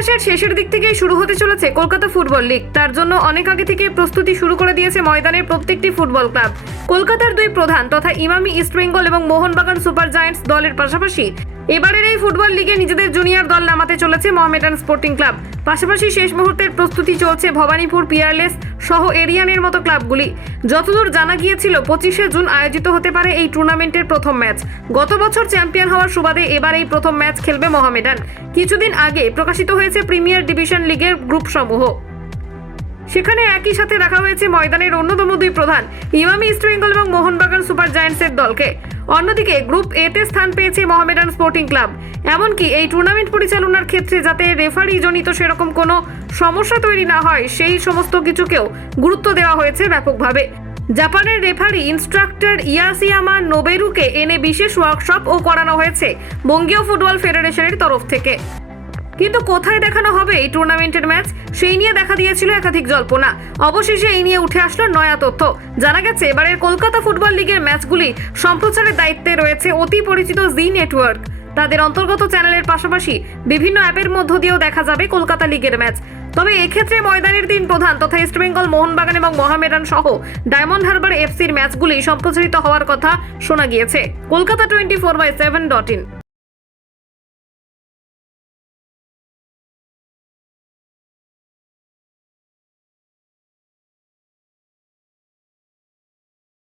মাসের শেষের দিক থেকে শুরু হতে চলেছে কলকাতা ফুটবল লিগ। তার জন্য অনেক আগে থেকে প্রস্তুতি শুরু করে দিয়েছে ময়দানের প্রত্যেকটি ফুটবল ক্লাব। কলকাতার দুই প্রধান তথা ইমামি ইস্টবেঙ্গল এবং মোহনবাগান সুপার জায়েন্টস দলের পাশাপাশি এবারের এই ফুটবল লিগে নিজেদের জুনিয়র দল নামাতে চলেছে মোহামেডান স্পোর্টিং ক্লাব। পাশাপাশি শেষ মুহূর্তের প্রস্তুতি চলছে ভবানীপুর পিয়ারলেস সহ এরিয়ানের মতো ক্লাবগুলি। যতদূর জানা গিয়েছিল, পঁচিশে জুন আয়োজিত হতে পারে এই টুর্নামেন্টের প্রথম ম্যাচ। গত বছর চ্যাম্পিয়ন হওয়ার সুবাদে এবার এই প্রথম ম্যাচ খেলবে মোহামেডান। কিছুদিন আগে প্রকাশিত হয়েছে প্রিমিয়ার ডিভিশন লিগের গ্রুপ সমূহ সেখানে একই সাথে রাখা হয়েছে ময়দানের অন্যতম দুই প্রধান, ইমামি ইস্টবেঙ্গল এবং মোহনবাগান সুপার জায়ান্টসের দলকে। অন্যদিকে গ্রুপ এ তে স্থান পেয়েছে মোহামেডান স্পোর্টিং ক্লাব। এমনকি এই টুর্নামেন্ট পরিচালনার ক্ষেত্রে যাতে রেফারি জনিত সেরকম কোনো সমস্যা তৈরি না হয়, সেই সমস্ত কিছুকেও গুরুত্ব দেওয়া হয়েছে ব্যাপকভাবে। জাপানের রেফারি ইনস্ট্রাক্টর ইয়াসিয়ামা নোবেরুকে এনে বিশেষ ওয়ার্কশপ ও করানো হয়েছে বঙ্গীয় ফুটবল ফেডারেশনের তরফ থেকে। কিন্তু কোথায় দেখানো হবে এই টুর্নামেন্টের ম্যাচ সেই নিয়ে দেখা দিয়েছিল একাধিক জল্পনা। অবশেষে এই নিয়ে উঠে আসলো নয়া তথ্য। জানা গেছে, এবারের কলকাতা ফুটবল লিগের ম্যাচগুলি সম্প্রচারের দায়িত্বে রয়েছে অতি পরিচিত জি নেটওয়ার্ক তাদের অন্তর্গত চ্যানেলের পাশাপাশি বিভিন্ন অ্যাপের মধ্য দিয়েও দেখা যাবে কলকাতা লিগের ম্যাচ তবে এক্ষেত্রে ময়দানের তিন প্রধান তথা ইস্টবেঙ্গল মোহনবাগান এবং মোহামেডান সহ ডায়মন্ড হারবার এফসির ম্যাচগুলি সম্প্রচারিত হওয়ার কথা শোনা গিয়েছে। Kolkata twenty four by seven dot in